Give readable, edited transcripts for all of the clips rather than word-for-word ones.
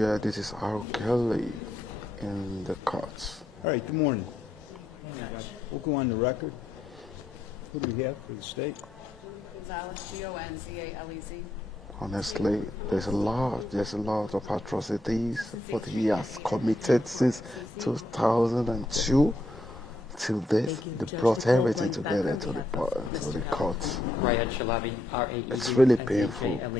Yeah, this is R. Kelly in the courts. All right, good morning. We'll go on the record. Who do we have for the state? Gonzalez, Gonzalez. Honestly, there's a lot of atrocities that he has committed since 2002 till this. They brought everything together to the courts. Rayed Shalabi, It's really painful. At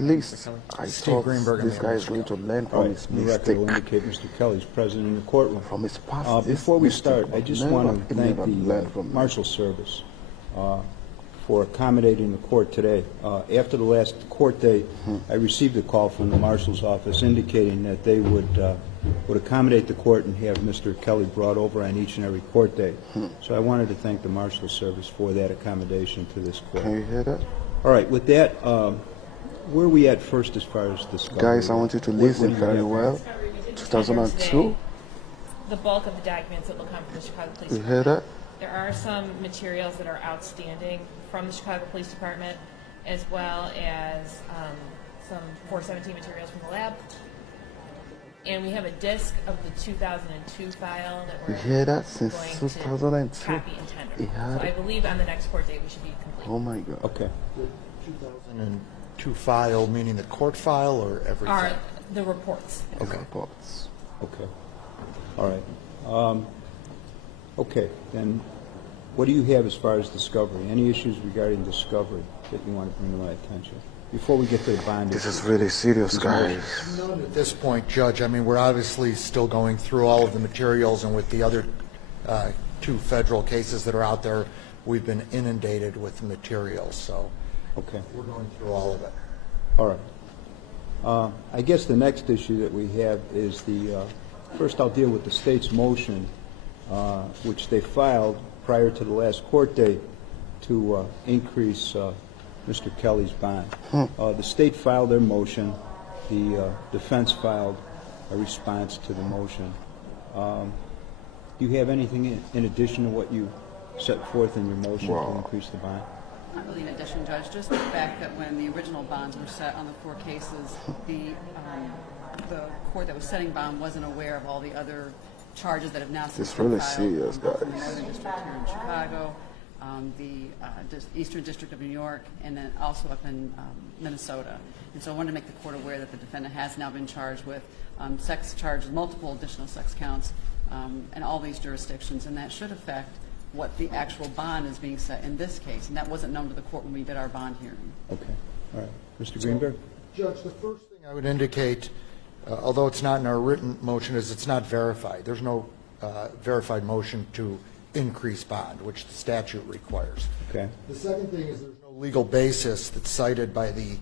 least I thought this guy is going to learn All from right, his the record mistake, will indicate Mr. Kelly's present in the courtroom. from his past. Before we start, I mistake. just Never- want to he thank never learned from the it. Marshal Service for accommodating the court today. After the last court date, I received a call from the Marshal's office indicating that they would accommodate the court and have Mr. Kelly brought over on each and every court date. So I wanted to thank the Marshal Service for that accommodation to this court. Can you hear that? All right, with that, where are we at first as far as discovery? Guys, I want you to What do listen you very have? well. 2002, The bulk of the documents that will come from the Chicago Police you Department. hear that? There are some materials that are outstanding from the Chicago Police Department, as well as some 417 materials from the lab. And we have a disc of the 2002 file that You we're hear that? Since going 2002. to copy and tender. He had So I it. believe on the next court date we should be complete. Oh my God. Okay. 2002 file, meaning the court file or everything? Are the reports. Okay. Reports. Okay. All right. Okay, then what do you have as far as discovery? Any issues regarding discovery that you want to bring to my attention? Before we get to the bond This issue. is really serious, guys. None at this point, Judge. I mean, we're obviously still going through all of the materials, and with the other two federal cases that are out there, we've been inundated with materials, so Okay. we're going through all of it. All right. I guess the next issue that we have is first I'll deal with the state's motion, which they filed prior to the last court date to increase Mr. Kelly's bond. The state filed their motion. The defense filed a response to the motion. Do you have anything in addition to what you set forth in your motion to increase the bond? Not really in addition, Judge, just the fact that when the original bonds were set on the 4 cases, the court that was setting bond wasn't aware of all the other charges that have now since It's been really filed, serious, both from the guys. Northern District here in Chicago, the Eastern District of New York, and then also up in Minnesota. And so I wanted to make the court aware that the defendant has now been charged with sex charges, multiple additional sex counts in all these jurisdictions, and that should affect what the actual bond is being set in this case. And that wasn't known to the court when we did our bond hearing. Okay. All right. Mr. Greenberg? Judge, the first thing I would indicate, although it's not in our written motion, is it's not verified. There's no verified motion to increase bond, which the statute requires. Okay. The second thing is there's no legal basis that's cited by the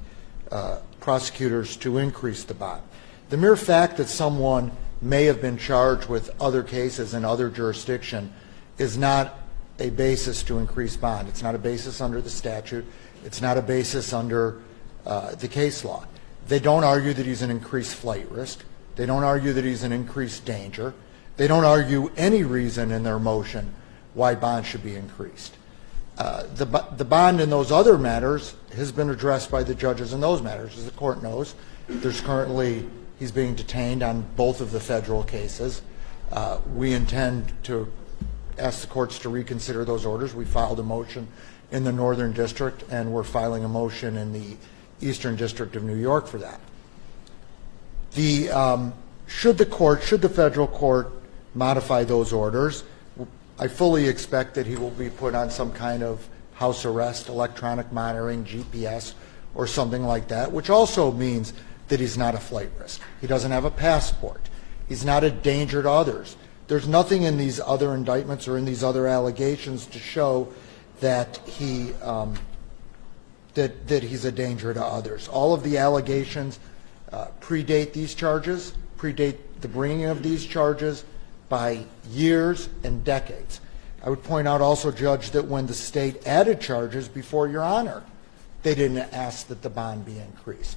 prosecutors to increase the bond. The mere fact that someone may have been charged with other cases in other jurisdiction is not a basis to increase bond. It's not a basis under the statute. It's not a basis under the case law. They don't argue that he's an increased flight risk. They don't argue that he's an increased danger. They don't argue any reason in their motion why bond should be increased. The bond in those other matters has been addressed by the judges in those matters. As the court knows, there's currently, he's being detained on both of the federal cases. We intend to ask the courts to reconsider those orders. We filed a motion in the Northern District, and we're filing a motion in the Eastern District of New York for that. Should the federal court modify those orders, I fully expect that he will be put on some kind of house arrest, electronic monitoring, GPS, or something like that, which also means that he's not a flight risk. He doesn't have a passport. He's not a danger to others. There's nothing in these other indictments or in these other allegations to show that he that he's a danger to others. All of the allegations predate these charges, predate the bringing of these charges by years and decades. I would point out also, Judge, that when the state added charges before Your Honor, they didn't ask that the bond be increased.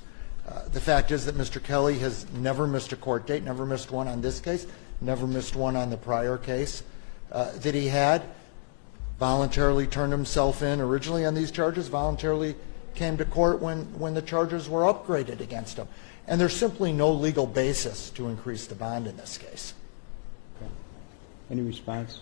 The fact is that Mr. Kelly has never missed a court date, never missed one on this case, never missed one on the prior case that he had, voluntarily turned himself in originally on these charges, voluntarily came to court when the charges were upgraded against him. and there's simply no legal basis to increase the bond in this case. Okay. Any response?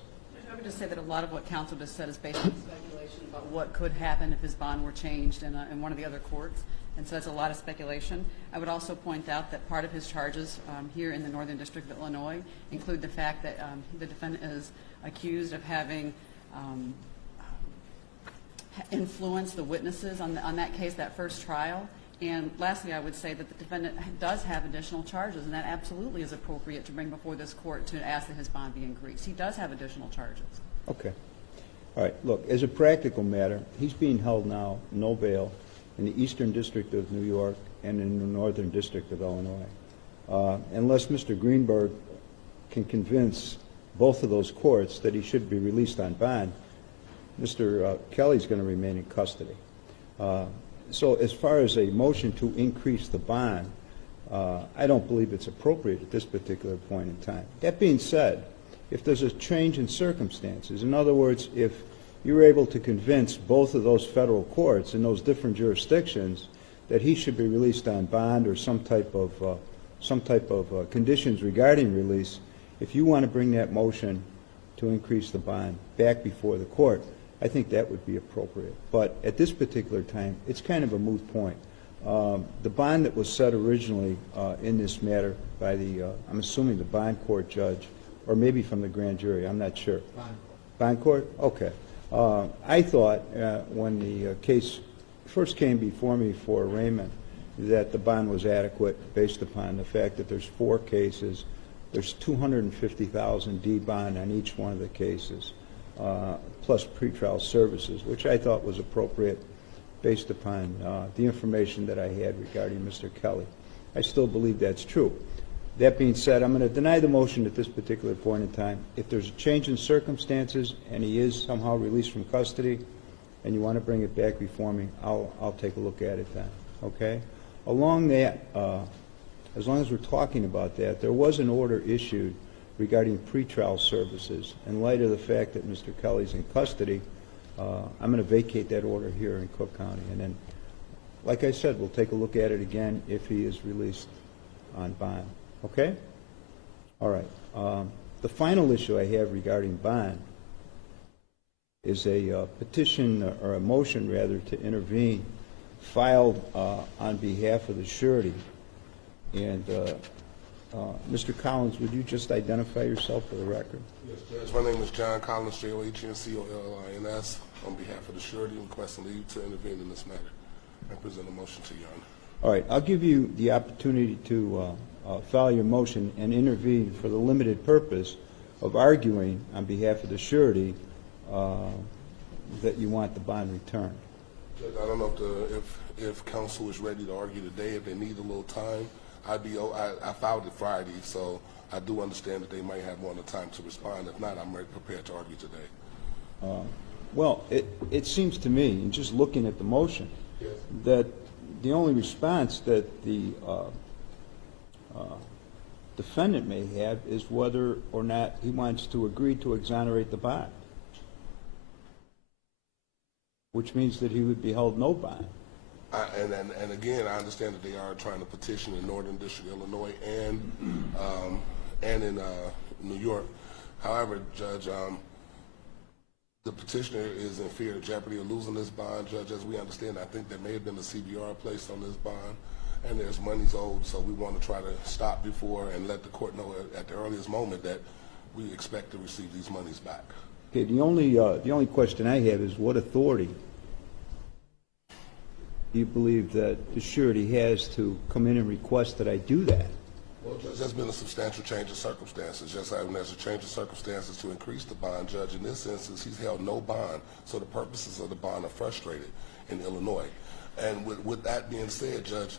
I would just say that a lot of what counsel just said is based on speculation about what could happen if his bond were changed in one of the other courts, and so that's a lot of speculation. I would also point out that part of his charges here in the Northern District of Illinois include the fact that the defendant is accused of having influenced the witnesses on that case, that first trial. And lastly, I would say that the defendant does have additional charges, and that absolutely is appropriate to bring before this court to ask that his bond be increased. He does have additional charges. Okay. All right. Look, as a practical matter, he's being held now, no bail, in the Eastern District of New York and in the Northern District of Illinois. Unless Mr. Greenberg can convince both of those courts that he should be released on bond, Mr. Kelly's going to remain in custody. So as far as a motion to increase the bond, I don't believe it's appropriate at this particular point in time. That being said, if there's a change in circumstances, in other words, if you're able to convince both of those federal courts in those different jurisdictions that he should be released on bond or some type of conditions regarding release, if you want to bring that motion to increase the bond back before the court, I think that would be appropriate. But at this particular time, it's kind of a moot point. The bond that was set originally in this matter by I'm assuming the bond court judge, or maybe from the grand jury, I'm not sure. Bond court? Okay. I thought when the case first came before me for Raymond that the bond was adequate based upon the fact that there's 4 cases, there's $250,000 D bond on each one of the cases, plus pretrial services, which I thought was appropriate based upon the information that I had regarding Mr. Kelly. I still believe that's true. That being said, I'm going to deny the motion at this particular point in time. If there's a change in circumstances and he is somehow released from custody and you want to bring it back before me, I'll take a look at it then, okay? Along that, as long as we're talking about that, there was an order issued regarding pretrial services. In light of the fact that Mr. Kelly's in custody, I'm going to vacate that order here in Cook County. And then, like I said, we'll take a look at it again if he is released on bond. Okay? All right. The final issue I have regarding bond is a petition, or a motion rather, to intervene filed on behalf of the surety. And Mr. Collins, would you just identify yourself for the record? Yes, Judge. My name is John Collins, J-O-H-N-C-O-L-I-N-S, on behalf of the surety, requesting leave to intervene in this matter. I present a motion to Your Honor. All right. I'll give you the opportunity to file your motion and intervene for the limited purpose of arguing on behalf of the surety that you want the bond returned. Judge, I don't know if counsel is ready to argue today. If they need a little time, I filed it Friday, so I do understand that they might have more time to respond. If not, I'm prepared to argue today. Well, it seems to me, in just looking at the motion, Yes. that the only response that the defendant may have is whether or not he wants to agree to exonerate the bond, which means that he would be held no bond. And again, I understand that they are trying to petition in Northern District of Illinois and in New York. However, Judge, the petitioner is in fear of jeopardy of losing this bond. Judge, as we understand, I think there may have been a CBR placed on this bond, and there's monies owed, so we want to try to stop before and let the court know at the earliest moment that we expect to receive these monies back. Okay, the only question I have is what authority do you believe that the surety has to come in and request that I do that? Well, Judge, there's been a substantial change of circumstances. Just like when there's a change of circumstances to increase the bond, Judge, in this instance, he's held no bond, so the purposes of the bond are frustrated in Illinois. And with that being said, Judge,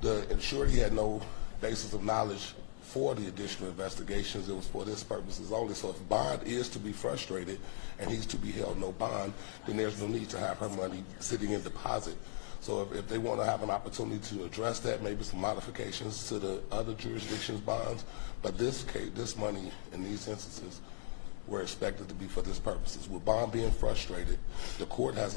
the surety had no basis of knowledge for the additional investigations. It was for this purposes only. So if bond is to be frustrated and he's to be held no bond, then there's no need to have her money sitting in deposit. So if they want to have an opportunity to address that, maybe some modifications to the other jurisdictions' bonds, but this case, this money in these instances were expected to be for this purposes. With bond being frustrated, the court has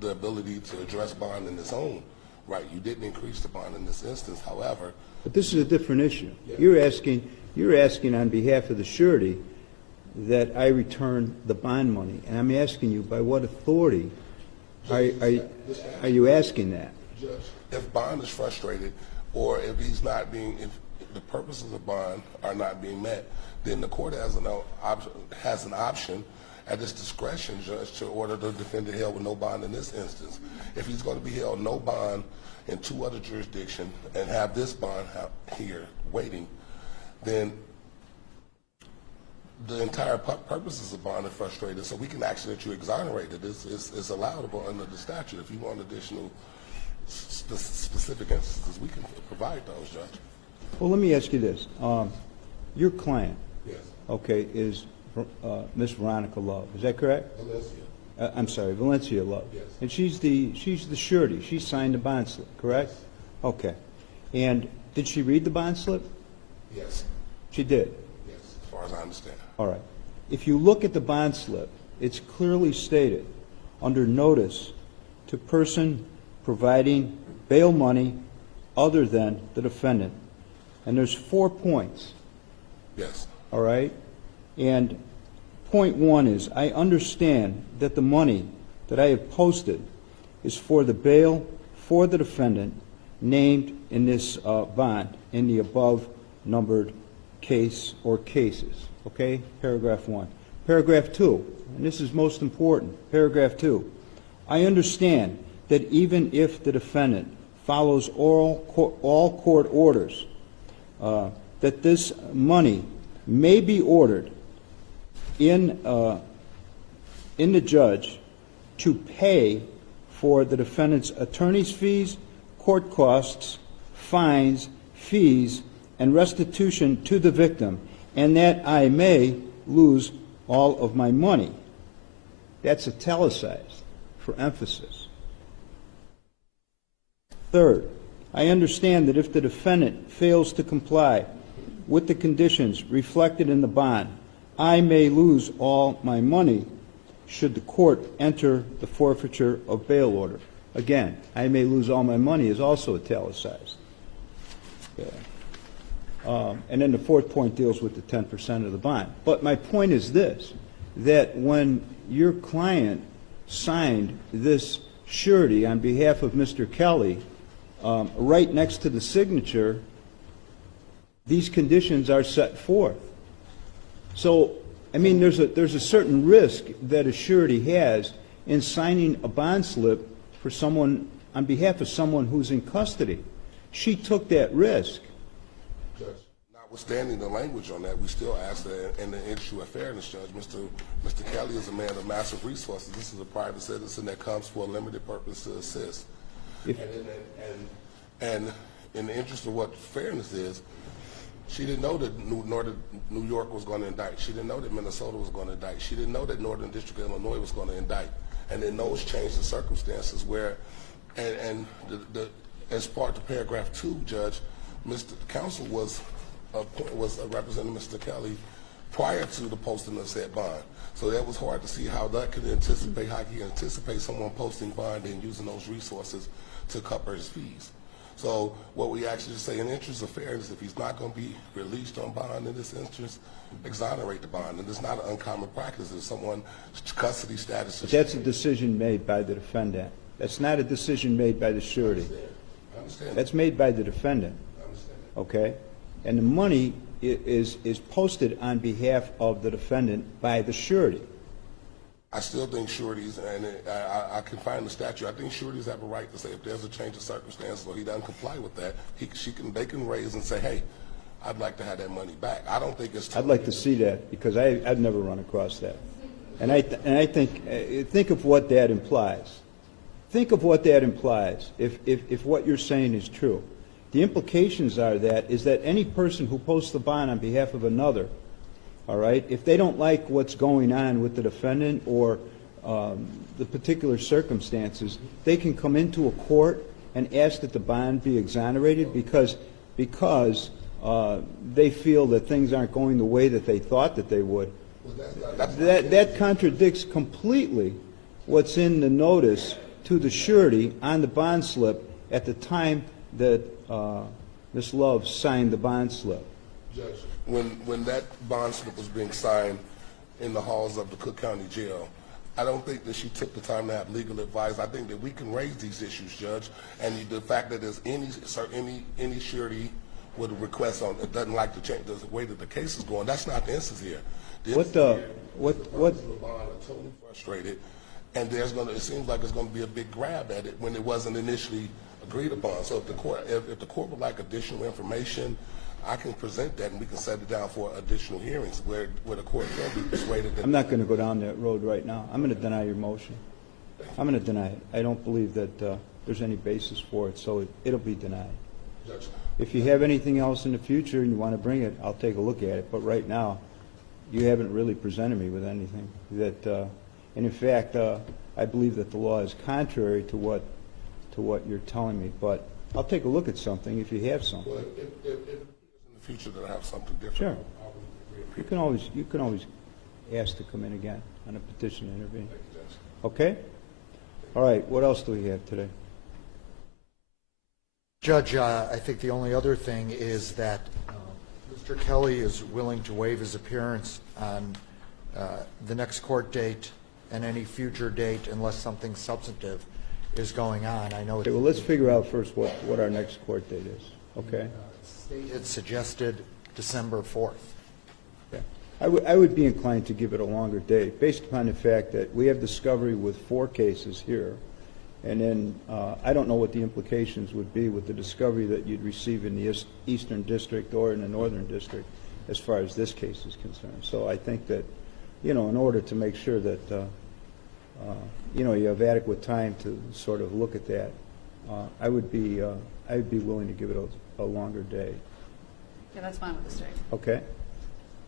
the ability to address bond in its own Right, you didn't increase the bond in this instance, however, But this is a different issue. You're asking on behalf of the surety that I return the bond money, and I'm asking you, by what authority are you asking that? Judge, if bond is frustrated, or if he's not being, if the purposes of bond are not being met, then the court has an option at its discretion, Judge, to order the defendant held with no bond in this instance. If he's going to be held no bond in 2 other jurisdictions and have this bond here waiting, then the entire purposes of bond are frustrated, so we can actually let you exonerate it. It's allowable under the statute. If you want additional specific instances, we can provide those, Judge. Well, let me ask you this. Your client, Yes. okay, is Miss Veronica Love. Is that correct? Valencia. I'm sorry, Valencia Love. Yes. And she's the surety. She signed the bond slip, correct? Okay. And did she read the bond slip? Yes. She did. Yes, as far as I understand. All right. If you look at the bond slip, it's clearly stated under notice to person providing bail money other than the defendant. And there's 4 points, Yes. all right? And point 1 is, I understand that the money that I have posted is for the bail for the defendant named in this bond in the above numbered case or cases, okay? Paragraph 1. Paragraph 2, and this is most important, paragraph 2. I understand that even if the defendant follows all court orders, that this money may be ordered in the judge to pay for the defendant's attorney's fees, court costs, fines, fees, and restitution to the victim, and that I may lose all of my money. That's italicized for emphasis. Third, I understand that if the defendant fails to comply with the conditions reflected in the bond, I may lose all my money should the court enter the forfeiture of bail order. Again, I may lose all my money is also italicized. Yeah. And then the 4th point deals with the 10% of the bond. But my point is this, that when your client signed this surety on behalf of Mr. Kelly, right next to the signature, these conditions are set forth. So, I mean, there's a certain risk that a surety has in signing a bond slip for someone, on behalf of someone who's in custody. She took that risk. Judge, notwithstanding the language on that, we still ask that in the issue of fairness, Judge, Mr. Kelly is a man of massive resources. This is a private citizen that comes for a limited purpose to assist. And in the interest of what fairness is, she didn't know that New York was going to indict. She didn't know that Minnesota was going to indict. She didn't know that Northern District of Illinois was going to indict. And then those changed the circumstances where, as part of paragraph 2, Judge, Mr. Counsel was representing Mr. Kelly prior to the posting of said bond. So that was hard to see how that could anticipate, how he anticipate someone posting bond and using those resources to cover his fees. So what we actually say, in the interest of fairness, if he's not going to be released on bond in this instance, exonerate the bond. And it's not an uncommon practice if someone's custody status is... That's a decision made by the defendant. That's not a decision made by the surety. I understand. That's made by the defendant. I understand. Okay? And the money is posted on behalf of the defendant by the surety. I still think sureties, and I can find the statute, I think sureties have a right to say if there's a change of circumstances or he doesn't comply with that, they can raise and say, hey, I'd like to have that money back. I don't think it's... I'd like to see that, because I've never run across that. And I think of what that implies. Think of what that implies if what you're saying is true. The implications are that any person who posts the bond on behalf of another, all right, if they don't like what's going on with the defendant or the particular circumstances, they can come into a court and ask that the bond be exonerated because they feel that things aren't going the way that they thought that they would. That contradicts completely what's in the notice to the surety on the bond slip at the time that Ms. Love signed the bond slip. Judge, when that bond slip was being signed in the halls of the Cook County Jail, I don't think that she took the time to have legal advice. I think that we can raise these issues, Judge, and the fact that there's any surety with a request on, it doesn't like to change the way that the case is going, that's not the instance here. The What instance the- here, what- the purpose of the bond are totally frustrated, and it seems like it's gonna be a big grab at it when it wasn't initially agreed upon. So if the court would like additional information, I can present that and we can set it down for additional hearings where the court can be persuaded that. I'm not going to go down that road right now. I'm going to deny your motion. I'm going to deny it. I don't believe that there's any basis for it, so it'll be denied. Judge, If you have anything else in the future and you want to bring it, I'll take a look at it. But right now, you haven't really presented me with anything that, and in fact, I believe that the law is contrary to what you're telling me. But I'll take a look at something if you have something. well, if it appears in the future that I have something different. Sure. I would agree. You can always ask to come in again on a petition to intervene. Thank you, Judge. Okay? All right. What else do we have today? Judge, I think the only other thing is that Mr. Kelly is willing to waive his appearance on the next court date and any future date unless something substantive is going on. I know Okay, well, let's figure out first what our next court date is, okay? State had suggested December 4th. Yeah. I would be inclined to give it a longer date, based upon the fact that we have discovery with 4 cases here, and then I don't know what the implications would be with the discovery that you'd receive in the Eastern District or in the Northern District as far as this case is concerned. So I think that, in order to make sure that, you have adequate time to sort of look at that, I would be willing to give it a longer date. Yeah, that's fine with the state. Okay?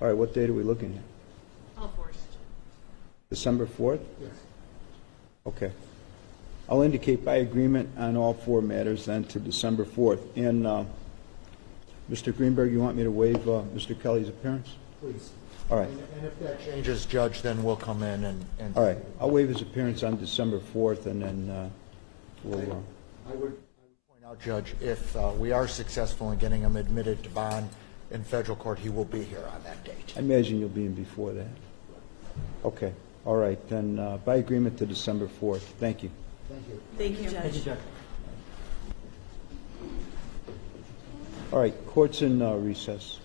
All right, what date are we looking at? All forced. December 4th? Yes. Okay. I'll indicate by agreement on all 4 matters then to December 4th. And Mr. Greenberg, you want me to waive Mr. Kelly's appearance? Please. All right. And if that changes, Judge, then we'll come in and... All right. I'll waive his appearance on December 4th, and then we'll... I would point out, Judge, if we are successful in getting him admitted to bond in federal court, he will be here on that date. I imagine you'll be in before that. Okay. All right. Then by agreement to December 4th. Thank you. Thank you, Judge. All right. Court's in recess.